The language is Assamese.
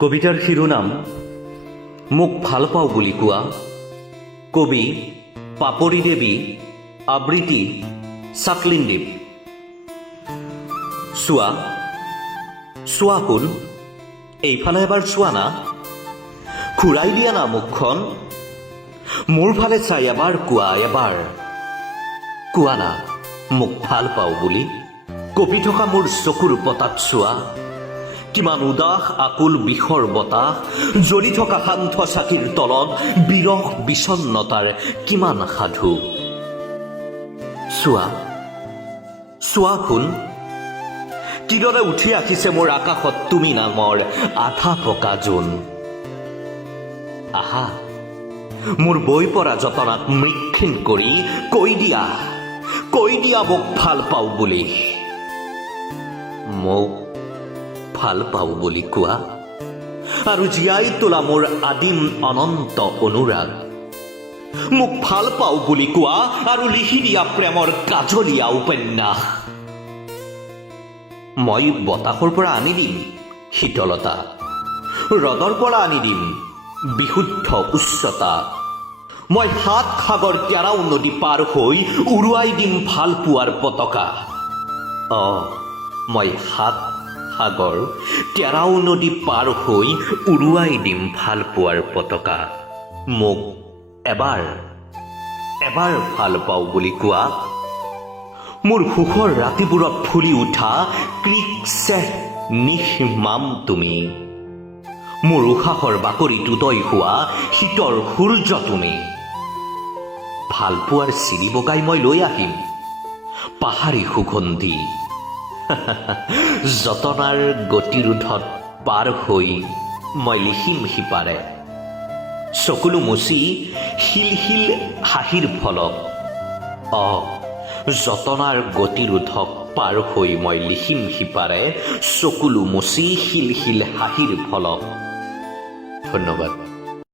কবিতাৰ শিৰোনাম মোক ভাল পাওঁ বুলি কোৱা। কবি পাপৰি দেৱী, আবৃত্তি চাকলিনদ্বীপ। চোৱা চোৱা শুন, এইফালে এবাৰ চোৱা না, ঘূৰাই দিয়া না মুখখন, মোৰ ফালে চাই এবাৰ কোৱা না মোক ভাল পাওঁ বুলি। কঁপি থকা মোৰ চকুৰ পতাত চোৱা, কিমান উদাস আকুল বিষৰ বতাহ, জ্বলি থকা শান্ত চাকিৰ তলত বিৰহ বিষণ্ণতাৰ কিমান সাধু। চোৱা চোৱা শুন, কিদৰে উঠি আহিছে মোৰ আকাশত তুমি নামৰ আধা পকা জোন। আহা মোৰ বৈ পৰা যতনাত মৃক্ষীণ কৰি কৈ দিয়া মোক ভাল পাওঁ বুলি। মোক ভাল পাওঁ বুলি কোৱা আৰু জীয়াই তোলা মোৰ আদিম অনন্ত অনুৰাগ। মোক ভাল পাওঁ বুলি কোৱা আৰু লিখি দিয়া প্ৰেমৰ কাজলীয়া উপন্যাস। মই বতাহৰ পৰা আনি দিম শীতলতা, ৰদৰ পৰা আনি দিম বিশুদ্ধ উচ্চতা। মই সাত সাগৰ তেৰাও নদী পাৰ হৈ উৰুৱাই দিম ভাল পোৱাৰ পতাকা। মই সাত সাগৰ তেৰাও নদী পাৰ হৈ উৰুৱাই দিম ভাল পোৱাৰ পতাকা। মোক এবাৰ ভাল পাওঁ বুলি কোৱা। মোৰ সুখৰ ৰাতিবোৰত ফুলি উঠা ক্ৰিকচেহ নিঃমাম তুমি, মোৰ উশাহৰ বাকৰিত উদয় হোৱা শীতৰ সূৰ্য তুমি। ভাল পোৱাৰ চিৰি বগাই মই লৈ আহিম পাহাৰী সুগন্ধি, যতনাৰ গতিৰোধত পাৰ হৈ মই লিখিম সিপাৰে, চকুলো মুচি শিল হাঁহিৰ ফলক। যতনাৰ গতিৰোধক পাৰ হৈ মই লিখিম সিপাৰে, চকুলো মুচি শিল হাঁহিৰ ফলক। ধন্যবাদ।